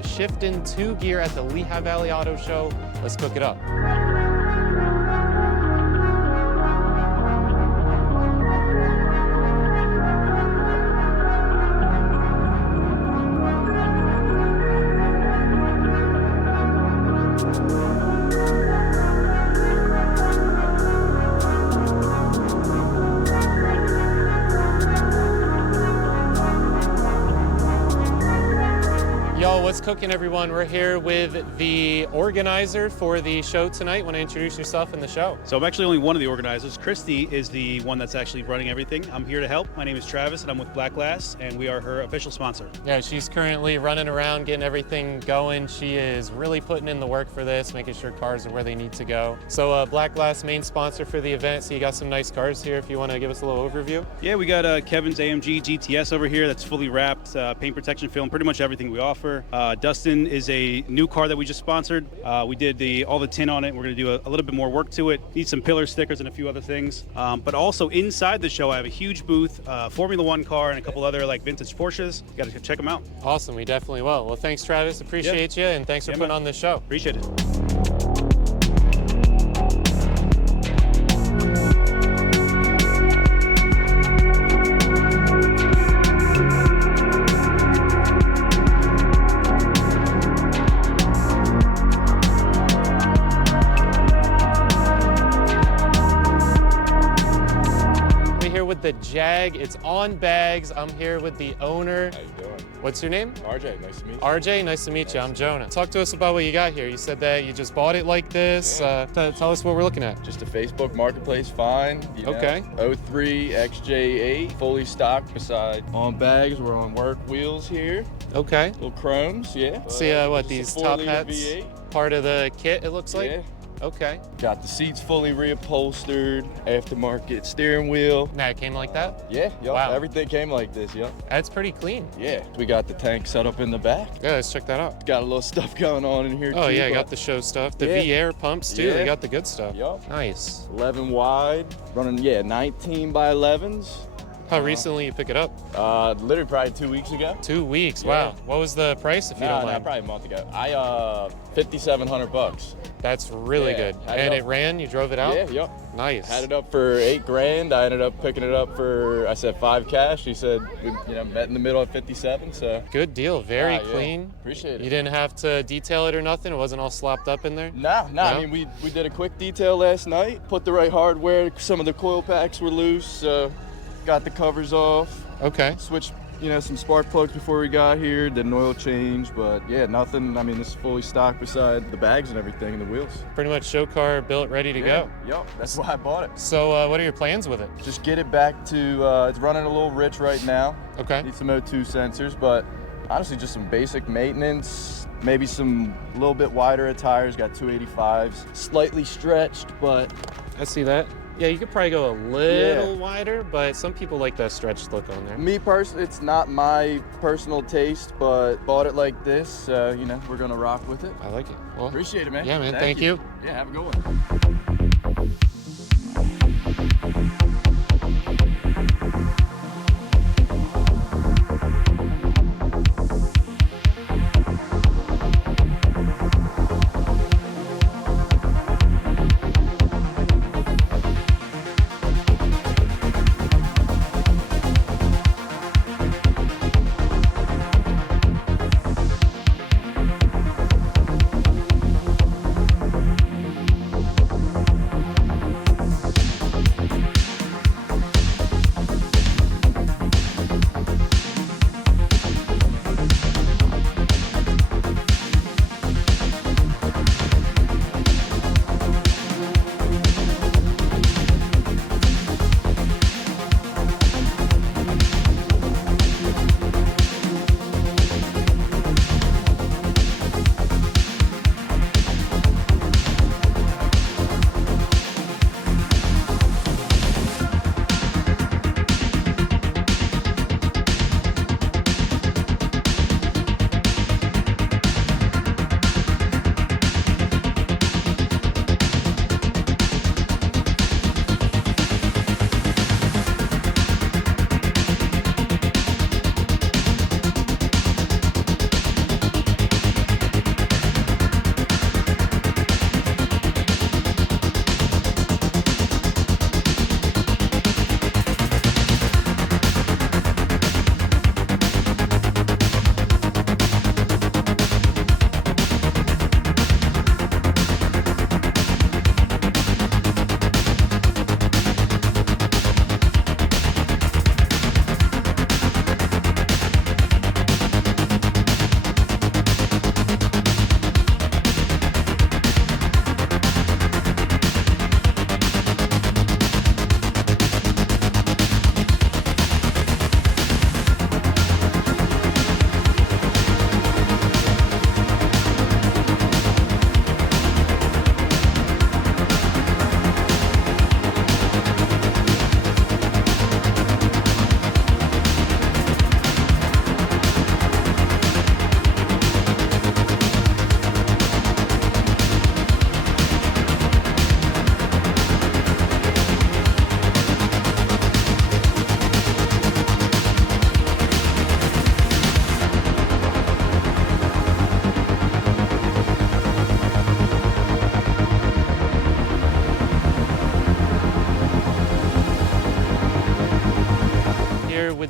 that Shiftin 2 gear at the Lehigh Valley Auto Show. Let's cook it up. What's cooking, everyone? We're here with the organizer for the show tonight. Want to introduce yourself in the show? So I'm actually only one of the organizers. Christy is the one that's actually running everything. I'm here to help. My name is Travis, and I'm with Black Glass, and we are her official sponsor. Yeah, she's currently running around getting everything going. She is really putting in the work for this, making sure cars are where they need to go. So Black Glass, main sponsor for the event. So you got some nice cars here if you want to give us a little overview. Yeah, we got Kevin's AMG GTS over here that's fully wrapped, paint protection film, pretty much everything we offer. Dustin is a new car that we just sponsored. We did all the tin on it. We're going to do a little bit more work to it. Need some pillar stickers and a few other things. But also inside the show, I have a huge booth, Formula One car and a couple other like vintage Porsches. You got to check them out. Awesome. We definitely will. Well, thanks, Travis. Appreciate you, and thanks for putting on this show. Appreciate it. With the Jag, it's on bags. I'm here with the owner. How you doing? What's your name? RJ, nice to meet you. RJ, nice to meet you. I'm Jonah. Talk to us about what you got here. You said that you just bought it like this. Yeah. Tell us what we're looking at. Just a Facebook marketplace find. Okay. 03 XJ8, fully stocked beside on bags. We're on work wheels here. Okay. Little chromes, yeah. See what these top hats? V8. Part of the kit, it looks like. Yeah. Okay. Got the seats fully reupholstered, aftermarket steering wheel. Now it came like that? Yeah, yup. Wow. Everything came like this, yup. That's pretty clean. Yeah. We got the tank set up in the back. Yeah, let's check that out. Got a little stuff going on in here too. Oh yeah, I got the show stuff. The V-Air pumps too. Yeah. They got the good stuff. Yup. Nice. 11 wide, running 19 by 11s. How recently you pick it up? Literally probably 2 weeks ago. 2 weeks. Yeah. Wow. What was the price, if you don't mind? Probably a month ago. $5,700. That's really good. And it ran? You drove it out? Yeah, yep. Nice. Had it up for $8,000. I ended up picking it up for, I said 5 cash. He said, met in the middle at 57. So good deal. Very clean. Yeah. Appreciate it. You didn't have to detail it or nothing? It wasn't all slopped up in there? No. I mean, we did a quick detail last night. Put the right hardware. Some of the coil packs were loose. Got the covers off. Okay. Switched, some spark plugs before we got here. Did an oil change, but yeah, nothing. I mean, this is fully stocked beside the bags and everything and the wheels. Pretty much show car built, ready to go. Yep. That's why I bought it. So what are your plans with it? Just get it back to, it's running a little rich right now. Okay. Need some O2 sensors, but honestly, just some basic maintenance. Maybe some little bit wider tires. Got 285s. Slightly stretched, but I see that. Yeah, you could probably go a little wider, but some people like that stretched look on there. Me personally, it's not my personal taste, but bought it like this. We're gonna rock with it. I like it. Well, appreciate it, man. Yeah, man. Thank you. Yeah, have a good one.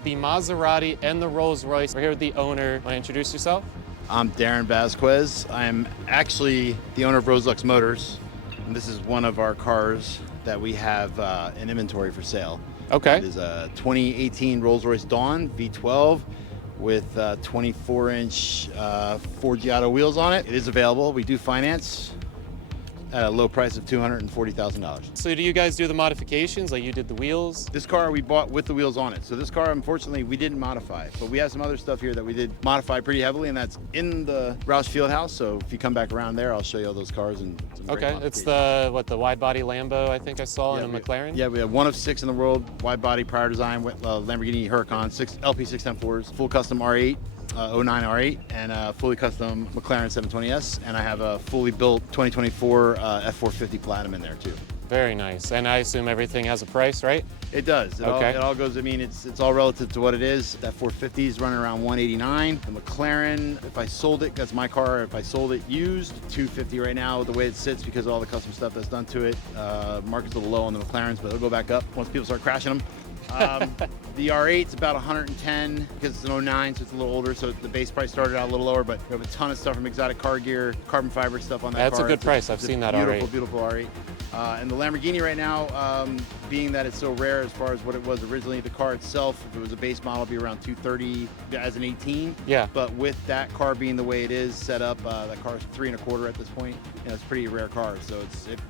the Maserati and the Rolls-Royce. We're here with the owner. Want to introduce yourself? I'm Darren Vasquez. I'm actually the owner of Roselux Motors, and this is one of our cars that we have in inventory for sale. Okay. It is a 2018 Rolls-Royce Dawn V12 with 24-inch Ford Giotto wheels on it. It is available. We do finance at a low price of $240,000. So do you guys do the modifications, like you did the wheels? This car we bought with the wheels on it. So this car, unfortunately, we didn't modify, but we have some other stuff here that we did modify pretty heavily, and that's in the Roush Fieldhouse. So if you come back around there, I'll show you all those cars and some great Okay, it's the wide body Lambo I think I saw and a McLaren? Yeah, we have one of 6 in the world, wide body, prior design, Lamborghini Huracan, 6 LP 610-4s, full custom R8. 09 R8 and a fully custom McLaren 720S, and I have a fully built 2024 F450 Platinum in there too. Very nice. And I assume everything has a price, right? It does. Okay. It all goes, I mean, it's all relative to what it is. That 450 is running around 189. The McLaren, if I sold it, that's my car, if I sold it used, 250 right now, the way it sits because of all the custom stuff that's done to it. Market's a little low on the McLarens, but it'll go back up once people start crashing them. The R8's about 110 because it's an 09, so it's a little older, so the base price started out a little lower, but we have a ton of stuff from Exotic Car Gear, carbon fiber stuff on that That's car. a good price. I've seen that R8. Beautiful R8. And the Lamborghini right now, being that it's so rare as far as what it was originally, the car itself, if it was a base model, it'd be around 230 as an 18. Yeah. But with that car being the way it is set up, that car's 3 1/4 at this point. You know, it's a pretty rare car. So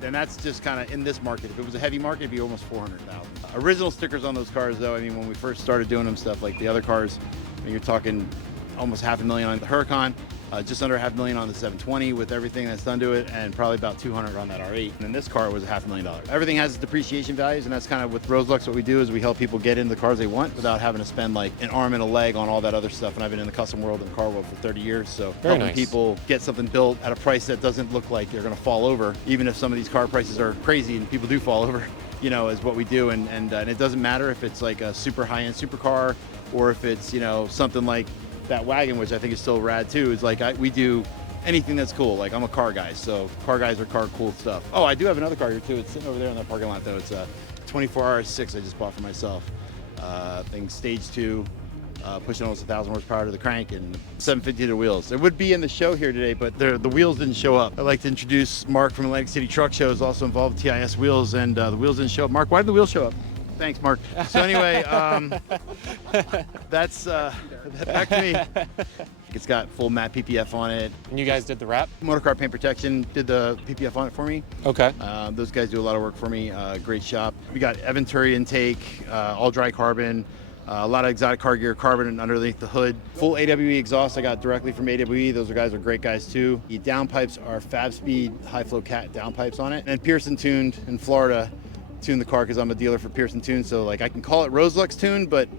and that's just kind of in this market. If it was a heavy market, it'd be almost 400,000. Original stickers on those cars, though. I mean, when we first started doing them, stuff like the other cars, I mean, you're talking almost $500,000 on the Huracan. Just under $500,000 on the 720 with everything that's done to it, and probably about 200 on that R8. And then this car was $500,000. Everything has its depreciation values, and that's kind of with Roselux what we do is we help people get into the cars they want without having to spend like an arm and a leg on all that other stuff. And I've been in the custom world and car world for 30 years, so Very helping nice. people get something built at a price that doesn't look like they're going to fall over, even if some of these car prices are crazy and people do fall over. You know, is what we do, and it doesn't matter if it's like a super high-end supercar or if it's, you know, something like that wagon, which I think is still rad too. Is like we do anything that's cool. Like I'm a car guy, so car guys are car cool stuff. Oh, I do have another car here too. It's sitting over there in that parking lot though. It's a 24 RS6 I just bought for myself. Thing stage 2. Pushing almost 1,000 horsepower to the crank and 750 to the wheels. It would be in the show here today, but the wheels didn't show up. I'd like to introduce Mark from Atlantic City Truck Show, is also involved with TIS Wheels, and the wheels didn't show up. Mark, why did the wheels show up? Thanks, Mark. So anyway, that's back to me. It's got full matte PPF on it. And you guys did the wrap? Motorcar Paint Protection did the PPF on it for me. Okay. Those guys do a lot of work for me. Great shop. We got Venturi intake, all dry carbon. A lot of Exotic Car Gear carbon underneath the hood. Full AWE exhaust I got directly from AWE. Those guys are great guys too. The downpipes are Fab Speed high flow cat downpipes on it. And Pearson tuned in Florida, tuned the car because I'm a dealer for Pearson tuned. So like I can call it Roselux tuned, but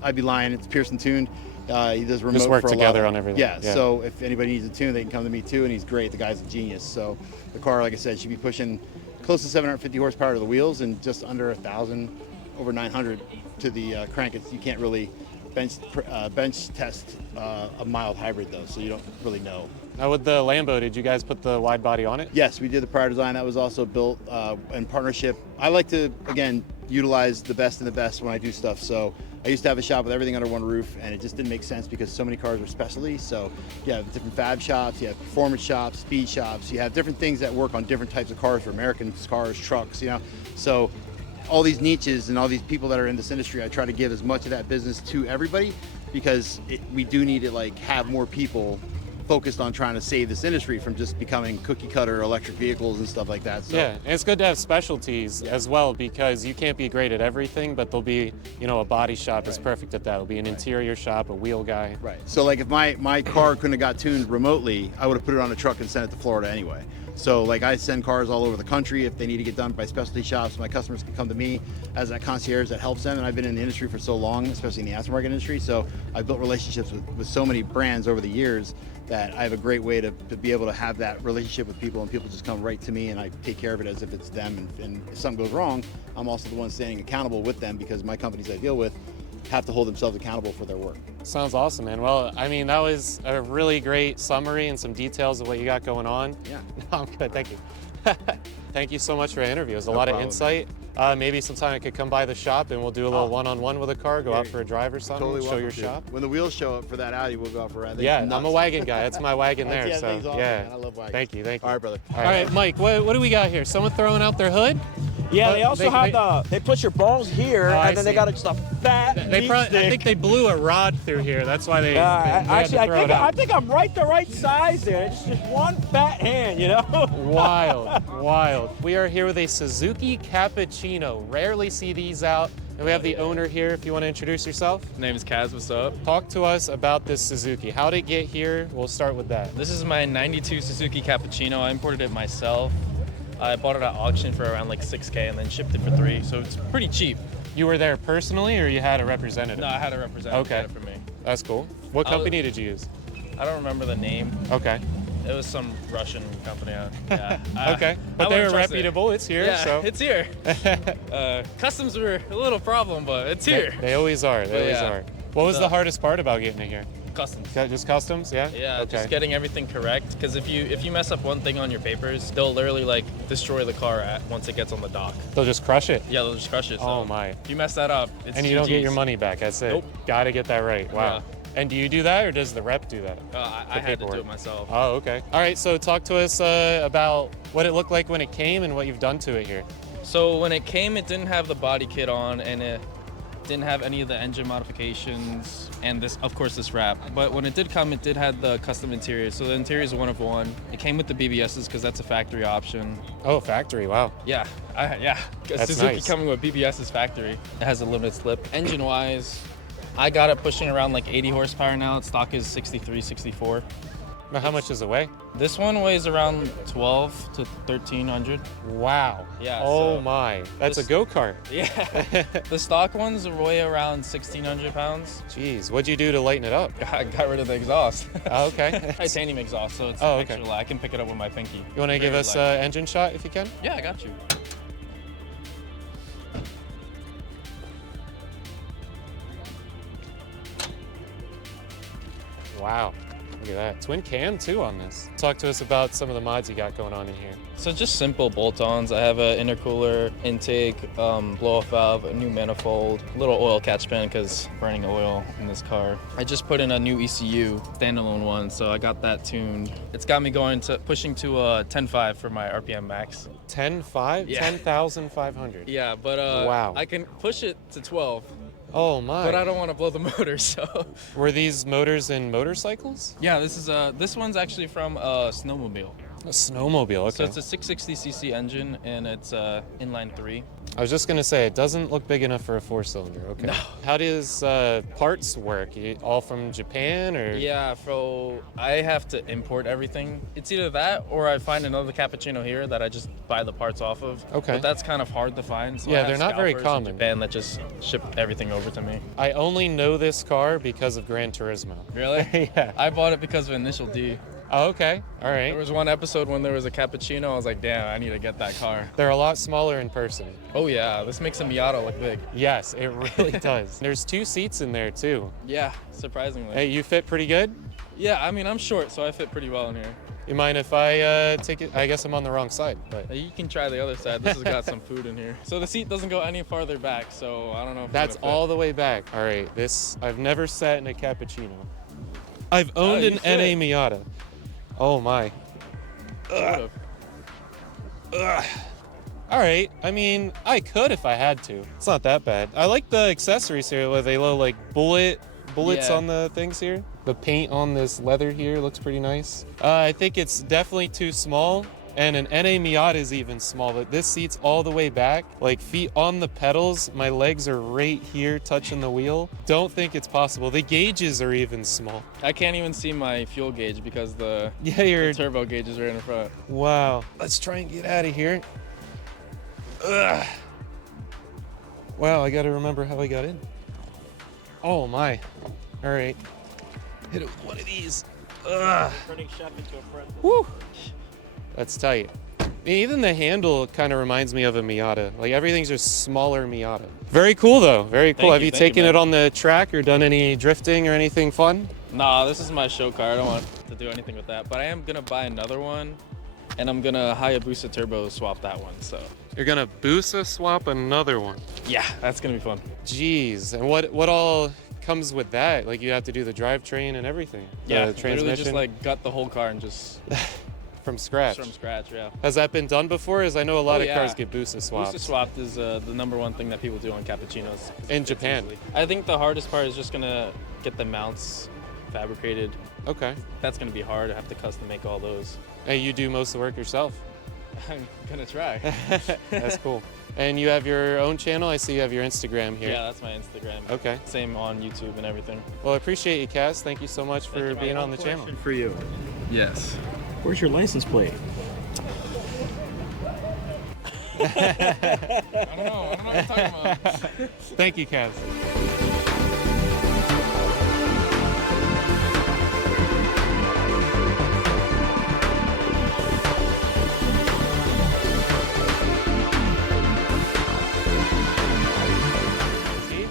I'd be lying. It's Pearson tuned. He does remote Just work for a together lot. on everything. Yeah, so if anybody needs a tune, they can come to me too, and he's great. The guy's a genius. So the car, like I said, should be pushing close to 750 horsepower to the wheels and just under 1,000, over 900 to the crank. You can't really bench test a mild hybrid though, so you don't really know. Now with the Lambo, did you guys put the wide body on it? Yes, we did the prior design. That was also built in partnership. I like to, again, utilize the best and the best when I do stuff. So I used to have a shop with everything under one roof, and it just didn't make sense because so many cars were specialty. So you have different fab shops, you have performance shops, speed shops, you have different things that work on different types of cars for American cars, trucks, you know. So all these niches and all these people that are in this industry, I try to give as much of that business to everybody because we do need to like have more people focused on trying to save this industry from just becoming cookie cutter electric vehicles and stuff like that. So, yeah, and it's good to have specialties as well because you can't be great at everything, but there'll be, you know, a body shop is perfect at that. It'll be an interior shop, a wheel guy. Right. So like if my car couldn't have got tuned remotely, I would have put it on a truck and sent it to Florida anyway. So like I send cars all over the country if they need to get done by specialty shops. My customers can come to me as that concierge that helps them, and I've been in the industry for so long, especially in the aftermarket industry. So I've built relationships with so many brands over the years that I have a great way to be able to have that relationship with people, and people just come right to me and I take care of it as if it's them. And if something goes wrong, I'm also the one standing accountable with them because my companies I deal with have to hold themselves accountable for their work. Sounds awesome, man. Well, I mean, that was a really great summary and some details of what you got going on. Yeah. No, I'm good, thank you. thank you so much for the interview. It was a No lot problem, of insight. Maybe sometime I could come by the shop and we'll do a little one-on-one with a car, go out for a drive or something, Totally show your welcome to. shop. When the wheels show up for that Audi, we'll go out for a ride. Yeah, I'm a wagon guy. That's my wagon there. Yeah, So thing's awesome, yeah, man. I love wagons. thank you. All right, brother. All right, Mike, what do we got here? Someone throwing out their hood? Yeah, they also have they put your balls here, I and then they see. got just a fat meat I stick. think they blew a rod through here. That's why they. Actually, I it think I'm right the right size there. It's just one fat hand, you know. Wild. We are here with a Suzuki Cappuccino. Rarely see these out. And we have the owner here. If you want to introduce yourself, Name is Kaz, what's up? talk to us about this Suzuki. How did it get here? We'll start with that. This is my 92 Suzuki Cappuccino. I imported it myself. I bought it at auction for around like $6K and then shipped it for $3, so it's pretty cheap. You were there personally, or you had a representative? No, I had a representative Okay. get it for me. That's cool. What company did you use? I don't remember the name. Okay. It was some Russian company. Yeah. Okay. But I they were wouldn't trust it. reputable. It's here. Yeah, So. it's here. Customs were a little problem, but it's here. They always are. They always yeah. are. What was So- the hardest part about getting it here? Customs. Just customs? Yeah. Yeah, Okay. just getting everything correct. Because if you mess up one thing on your papers, they'll literally like destroy the car once it gets on the dock. They'll just crush it. Yeah, they'll just crush it. So Oh my. If you mess that up, it's And you don't get your GG's. money back. That's it. Nope. Got to get that right. Wow. Yeah. And do you do that, or does the rep do that? I had to do paperwork. it myself. Oh, okay. All right. So talk to us about what it looked like when it came and what you've done to it here. So when it came, it didn't have the body kit on, and it didn't have any of the engine modifications, and this, of course, this wrap. But when it did come, it did have the custom interior. So the interior is one of one. It came with the BBSs because that's a factory option. Oh, factory. Wow. Yeah, That's Suzuki nice. coming with BBS is factory. It has a limited slip. Engine-wise, I got it pushing around like 80 horsepower now. Its stock is 63, 64. Now, how much does it weigh? This one weighs around 12 to 1300. Wow. Yeah, Oh so my. That's a this- go-kart. Yeah. The stock ones weigh around 1,600 pounds. Jeez. What'd you do to lighten it up? I got rid of the exhaust. Oh, okay. Titanium exhaust, so it's Oh, okay. extra light. I can pick it up with my pinky. You want to give Very us light. an engine shot if you can? Yeah, I got you. Wow. Look at that. Twin cam too on this. Talk to us about some of the mods you got going on in here. So just simple bolt-ons. I have an intercooler, intake, blow-off valve, a new manifold, a little oil catch pan because burning oil in this car. I just put in a new ECU, standalone one, so I got that tuned. It's got me pushing to 10.5 for my RPM max. 10.5? Yeah. 10,500. Yeah, but Wow. I can push it to 12, Oh my. but I don't want to blow the motor, so. Were these motors in motorcycles? Yeah, this one's actually from a snowmobile. A snowmobile, okay. So it's a 660cc engine, and it's inline 3. I was just gonna say, it doesn't look big enough for a 4-cylinder, okay. No. How does parts work? All from Japan, or? Yeah, so I have to import everything. It's either that or I find another cappuccino here that I just buy the parts off of. Okay. But that's kind of hard to find. So Yeah, I have they're not very scalpers in common. Japan that just ship everything over to me. I only know this car because of Gran Turismo. Really? Yeah. I bought it because of Initial D. Oh, okay, all There right. was one episode when there was a cappuccino. I was like, damn, I need to get that car. They're a lot smaller in person. Oh yeah, this makes a Miata look big. Yes, it really does. There's 2 seats in there too. Yeah, surprisingly. Hey, you fit pretty good? Yeah, I mean, I'm short, so I fit pretty well in here. You mind if I take it? I guess I'm on the wrong side, but You can try the other side. This has got some food in here. So the seat doesn't go any farther back, so I don't know if that's it's gonna fit. all the way back. All right, I've never sat in a cappuccino. I've owned you an should. NA Miata. Oh my. Sort of. All right, I mean, I could if I had to. It's not that bad. I like the accessories here with a little like bullets Yeah. on the things here. The paint on this leather here looks pretty nice. I think it's definitely too small. And an NA Miata is even small, but this seat's all the way back, like feet on the pedals. My legs are right here touching the wheel. Don't think it's possible. The gauges are even small. I can't even see my fuel gauge because the Yeah, you're, turbo gauge is right in the front. wow. Let's try and get out of here. Ugh. Wow, I gotta remember how I got in. Oh my. All right. Hit it with one of these. Ugh. Turning chef into a pretzel. Woo. That's tight. Even the handle kind of reminds me of a Miata. Like everything's just smaller Miata. Very cool though. Very cool. Thank Have you, you thank you, taken man. it on the track or done any drifting or anything fun? Nah, this is my show car. I don't want to do anything with that. But I am gonna buy another one and I'm gonna Hayabusa Turbo swap that one. So You're gonna Busa swap another one. yeah, that's gonna be fun. Jeez, and what all comes with that? Like you have to do the drivetrain and everything. Yeah, the literally transmission just like gut the whole car and just from scratch. from scratch. Yeah. Has that been done before? As I know a lot Oh, of yeah. cars get Busa swapped. Busa swapped is the number one thing that people do on cappuccinos. In Japan. Easily. I think the hardest part is just gonna get the mounts fabricated. Okay. That's gonna be hard. I have to custom make all those. Hey, you do most of the work yourself. I'm gonna try. That's cool. And you have your own channel? I see you have your Instagram here. Yeah, that's my Instagram. Okay. Same on YouTube and everything. Well, I appreciate you, Kaz. Thank you so much for being on the channel. For you. Yes. Where's your license plate? I don't know what you're talking about. Thank you, Kaz.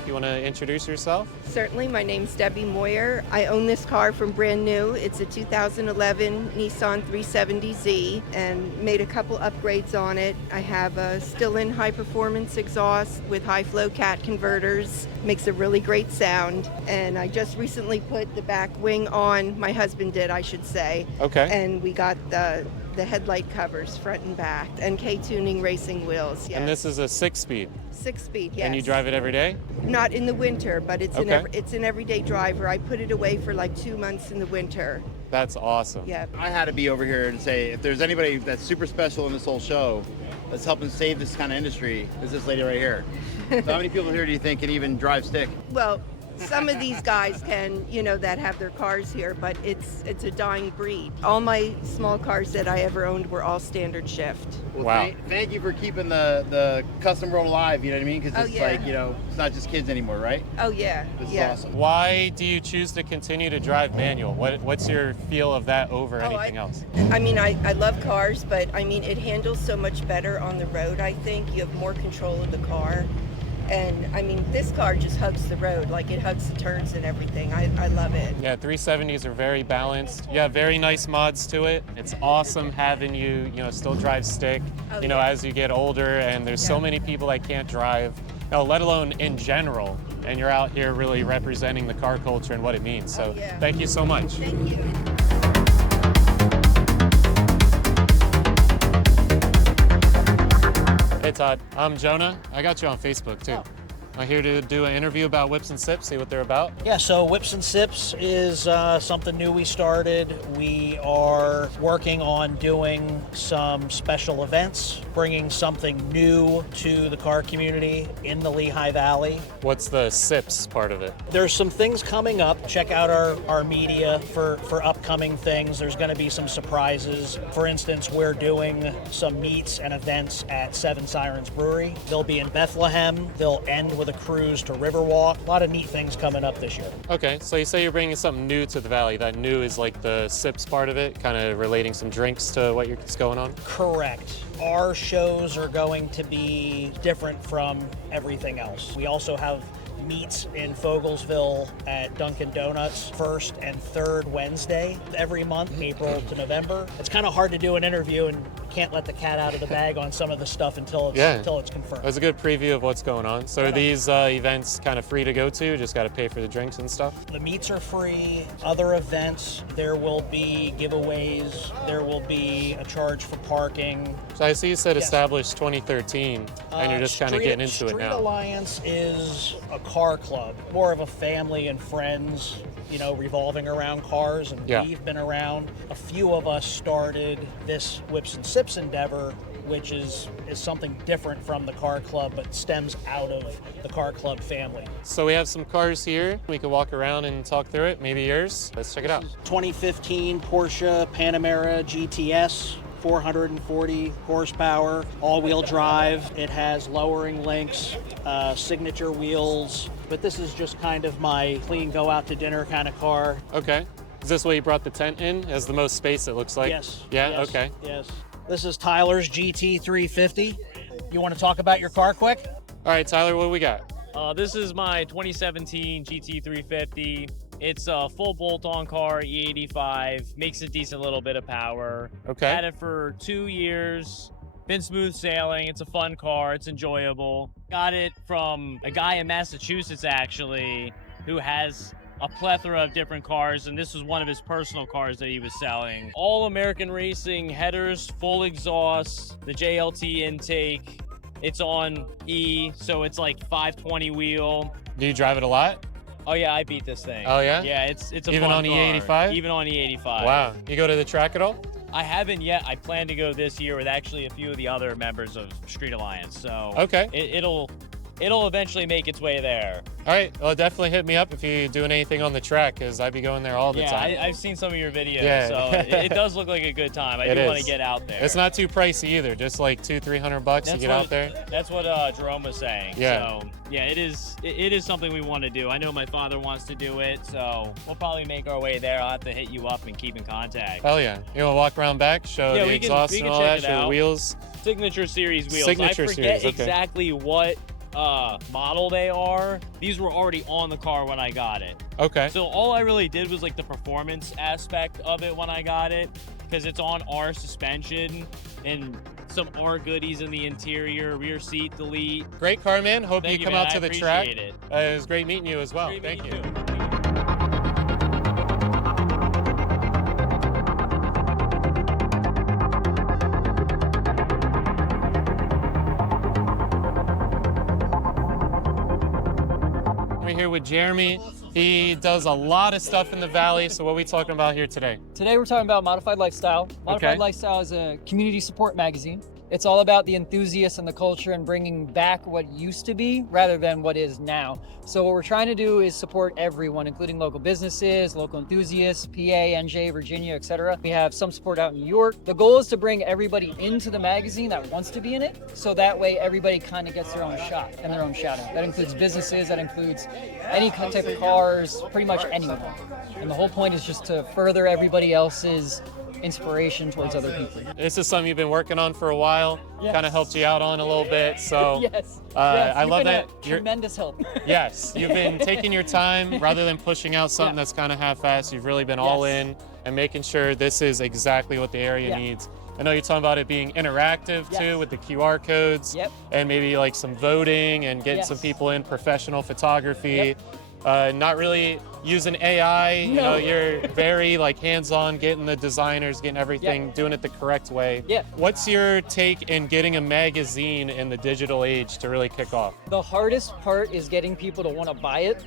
You want to introduce yourself? Certainly, my name's Debbie Moyer. I own this car from brand new. It's a 2011 Nissan 370Z and made a couple upgrades on it. I have a still-in high-performance exhaust with high-flow cat converters. Makes a really great sound. And I just recently put the back wing on. My husband did, I should say. Okay. And we got the headlight covers front and back and K-tuning racing wheels. Yes. And this is a 6-speed. 6-speed, yes. And you drive it every day? Not in the winter, but it's Okay. it's an everyday driver. I put it away for like 2 months in the winter. That's awesome. Yeah. I had to be over here and say, if there's anybody that's super special in this whole show that's helping save this kind of industry, is this lady right here. So how many people here do you think can even drive stick? Well, some of these guys can, that have their cars here, but it's a dying breed. All my small cars that I ever owned were all standard shift. Well, Wow. Thank you for keeping the custom world alive, you know what I mean? Because Oh, it's yeah. like, it's not just kids anymore, right? Oh yeah, This yeah. is awesome. Why do you choose to continue to drive manual? What's your feel of that over anything else? I mean, I love cars, but I mean, it handles so much better on the road, I think. You have more control of the car. And I mean, this car just hugs the road, like it hugs the turns and everything. I love it. Yeah, 370s are very balanced. You have very nice mods to it. It's awesome having you, still drive stick, Oh, yeah. as you get older, and there's so Yeah. many people that can't drive, let alone in general. And you're out here really representing the car culture and what it means. So Oh, yeah. thank you so much. Thank you. Hey Todd, I'm Jonah. I got you on Facebook too. I'm here to do an interview about Whips and Sips, see what they're about. Yeah, so Whips and Sips is something new we started. We are working on doing some special events, bringing something new to the car community in the Lehigh Valley. What's the Sips part of it? There's some things coming up. Check out our media for upcoming things. There's going to be some surprises. For instance, we're doing some meets and events at Seven Sirens Brewery. They'll be in Bethlehem. They'll end with a cruise to Riverwalk. A lot of neat things coming up this year. Okay, so you say you're bringing something new to the Valley. That new is like the Sips part of it, kind of relating some drinks to what's going on? Correct. Our shows are going to be different from everything else. We also have meets in Fogelsville at Dunkin' Donuts first and third Wednesday every month, April to November. It's kind of hard to do an interview and can't let the cat out of the bag on some of the stuff until it's confirmed. That's a good preview of what's going on. So are these events kind of free to go to? Just got to pay for the drinks and stuff? The meets are free. Other events, there will be giveaways. There will be a charge for parking. So I see you said Yes. established 2013, and you're just kind of Street- getting into it Street now. Alliance is a car club, more of a family and friends, revolving around cars, and Yeah. we've been around. A few of us started this Whips and Sips endeavor, which is something different from the car club, but stems out of the car club family. So we have some cars here. We could walk around and talk through it. Maybe yours. Let's check it out. 2015 Porsche Panamera GTS. 440 horsepower, all-wheel drive. It has lowering links, signature wheels, but this is just kind of my clean go out to dinner kind of car. Okay. Is this what you brought the tent in? Has the most space, it looks like? Yes. Yeah, yes, okay. Yes. This is Tyler's GT350. You want to talk about your car quick? All right, Tyler, what do we got? This is my 2017 GT350. It's a full bolt-on car, E85, makes a decent little bit of power. Okay. Had it for 2 years, been smooth sailing. It's a fun car, it's enjoyable. Got it from a guy in Massachusetts, actually, who has a plethora of different cars, and this was one of his personal cars that he was selling. All American Racing headers, full exhaust, the JLT intake. It's on E, so it's like 520 wheel. Do you drive it a lot? Oh yeah, I beat this thing. Oh yeah? Yeah, it's a Even fun on car. E85? Even on E85. Wow. You go to the track at all? I haven't yet. I plan to go this year with actually a few of the other members of Street Alliance. So Okay. It'll eventually make its way there. All right. Well, definitely hit me up if you're doing anything on the track, because I'd be going there all the time. I've seen some of your videos, Yeah. so it does look like a good time. I It do want is. to get out there. It's not too pricey either. Just like $200-300 to get out there. That's what Jerome was saying. Yeah. So yeah, it is something we want to do. I know my father wants to do it, so we'll probably make our way there. I'll have to hit you up and keep in contact. Hell yeah. You want to walk around back, show Yeah, the we can- exhaust we and can all check that, it show the out. wheels? Signature Series wheels. Signature I forget Series, okay. exactly what model they are. These were already on the car when I got it. Okay. So all I really did was like the performance aspect of it when I got it, because it's on R suspension and some R goodies in the interior, rear seat delete. Great car, man. Hope Thank you you, come man. out I to the track. appreciate it. It was great meeting you as well. Great Thank meeting you. you. We're here with Jeremy. He does a lot of stuff in the Valley. So what are we talking about here today? Today we're talking about Modified Lifestyle. Modified Okay. Lifestyle is a community support magazine. It's all about the enthusiasts and the culture and bringing back what used to be rather than what is now. So what we're trying to do is support everyone, including local businesses, local enthusiasts, PA, NJ, Virginia, etc. We have some support out in New York. The goal is to bring everybody into the magazine that wants to be in it, so that way everybody kind of gets their own shot and their own shout out. That includes businesses, that includes any type of cars, pretty much anyone. And the whole point is just to further everybody else's inspiration towards other people. This is something you've been working on for a while. Yes. Kind of helped you out on a little bit. So Yes. I You've love been that. a tremendous help. Yes, you've been taking your time rather than pushing out something that's kind of half-assed. You've really been all Yes. in and making sure this is exactly what the area Yeah. needs. I know you're talking about it being interactive too, Yes. with the QR codes. Yep. And maybe like some voting and getting Yes. some people in professional photography. Not really using AI. You know, No. you're very like hands-on, getting the designers, getting everything, doing it the correct way. Yeah. What's your take in getting a magazine in the digital age to really kick off? The hardest part is getting people to want to buy it.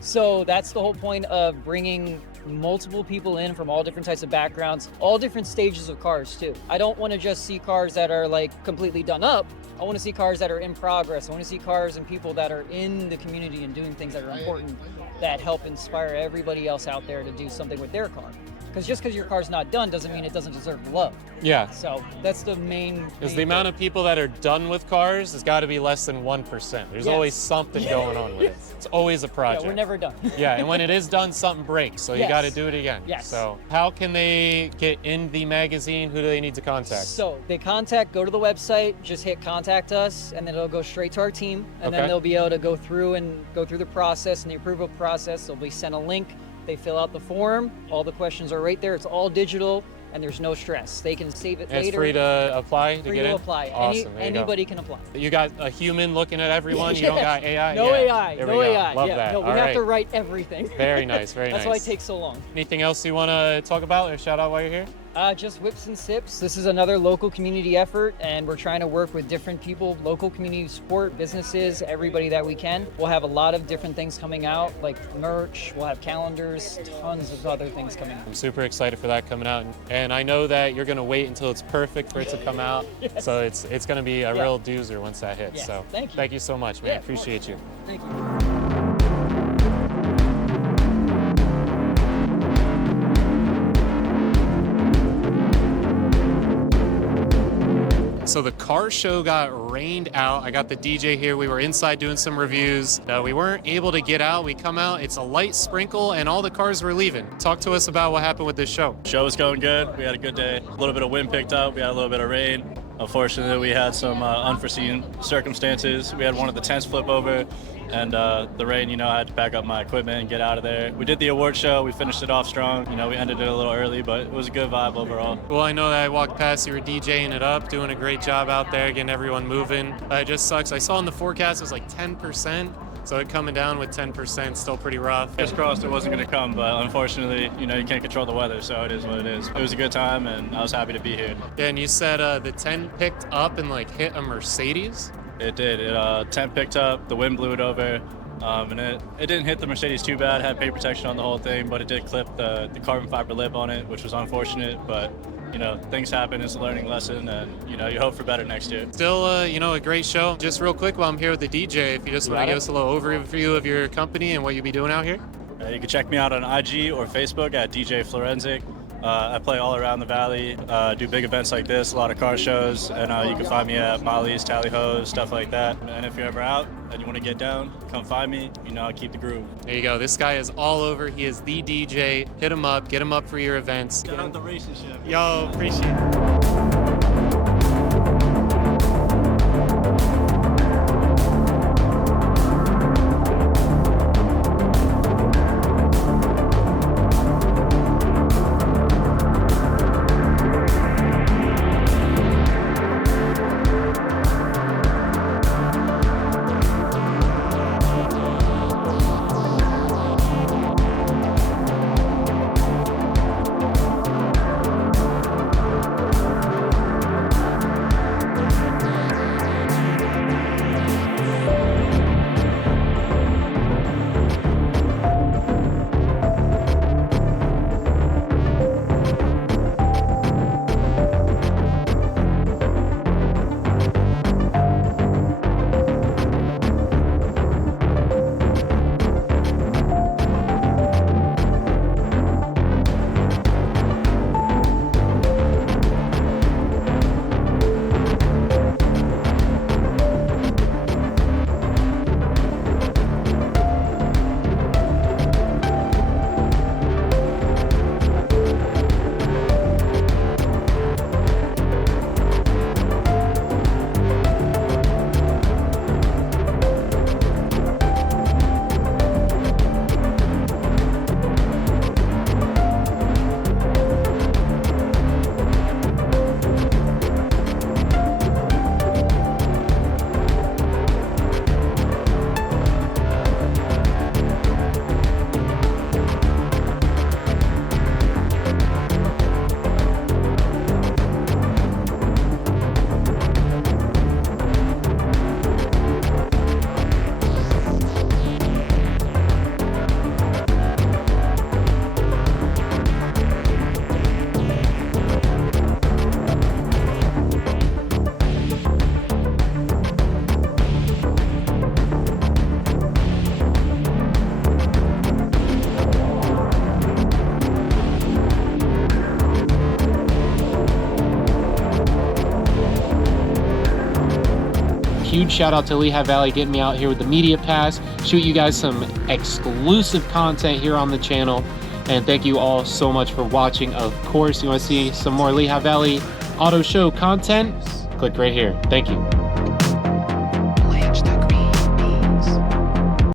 So that's the whole point of bringing multiple people in from all different types of backgrounds, all different stages of cars too. I don't want to just see cars that are like completely done up. I want to see cars that are in progress. I want to see cars and people that are in the community and doing things that are important that help inspire everybody else out there to do something with their car. Because just because your car's not done doesn't mean it doesn't deserve love. Yeah. So that's the main. Because the amount of people that are done with cars has got to be less than 1%. There's Yes. always something going on with it. It's always a project. Yeah, we're never done. Yeah, and when it is done, something breaks, so you Yes. got to do it again. Yes. So how can they get in the magazine? Who do they need to contact? So they go to the website, just hit contact us, and then it'll go straight to our team. And Okay. then they'll be able to go through the process and the approval process. They'll be sent a link. They fill out the form. All the questions are right there. It's all digital, and there's no stress. They can save it And later. it's free to apply to Free get to in? apply. Awesome. There you go. Anybody can apply. You got a human looking at everyone. You don't got AI. No Yeah. AI. There No we go. AI. Love yeah. that. No, we All have right. to write everything. Very nice. Very That's nice. why it takes so long. Anything else you want to talk about or shout out while you're here? Just Whips and Sips. This is another local community effort, and we're trying to work with different people, local community support, businesses, everybody that we can. We'll have a lot of different things coming out, like merch, we'll have calendars, tons of other things coming out. I'm super excited for that coming out, and I know that you're going to wait until it's perfect for it to come out. Yes. So it's going to be a Yeah. real doozer once that hits. Yes. So Thank you. so much, man. Yeah, of course. Appreciate you. Thank you. So the car show got rained out. I got the DJ here. We were inside doing some reviews. We weren't able to get out. We come out, it's a light sprinkle, and all the cars were leaving. Talk to us about what happened with this show. Show was going good. We had a good day. A little bit of wind picked up. We had a little bit of rain. Unfortunately, we had some unforeseen circumstances. We had one of the tents flip over, and the rain, I had to pack up my equipment and get out of there. We did the award show. We finished it off strong. We ended it a little early, but it was a good vibe overall. Well, I know that I walked past, you were DJing it up, doing a great job out there, getting everyone moving. It just sucks. I saw in the forecast it was like 10%. So it coming down with 10%, still pretty rough. Just crossed it wasn't going to come, but unfortunately, you can't control the weather, so it is what it is. It was a good time, and I was happy to be here. Yeah, and you said the 10 picked up and hit a Mercedes? It did. 10 picked up, the wind blew it over, and it didn't hit the Mercedes too bad. It had paint protection on the whole thing, but it did clip the carbon fiber lip on it, which was unfortunate, but things happen. It's a learning lesson, and you hope for better next year. Still, a great show. Just real quick while I'm here with the DJ, if you just want to give us a little overview of your company and what you'll be doing out here. You can check me out on IG or Facebook at DJ Florensic. I play all around the valley, do big events like this, a lot of car shows, and you can find me at Molly's, Tally Ho's, stuff like that. And if you're ever out and you want to get down, come find me. I'll keep the groove. There you go. This guy is all over. He is the DJ. Hit him up. Get him up for your events. Shout out the relationship. Yo, appreciate it. Huge shout out to Lehigh Valley getting me out here with the media pass, shoot you guys some exclusive content here on the channel. And thank you all so much for watching. Of course, you want to see some more Lehigh Valley Auto Show content? Click right here. Thank you.